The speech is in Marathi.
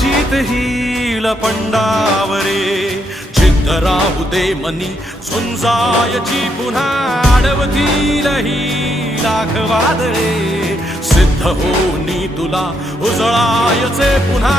जीत हिल पंडावरे जिद्द राहू दे मनी झुंजायची पुन्हा अडवतील ही लाख वादळे सिद्ध होनी तुला उजळायचे पुन्हा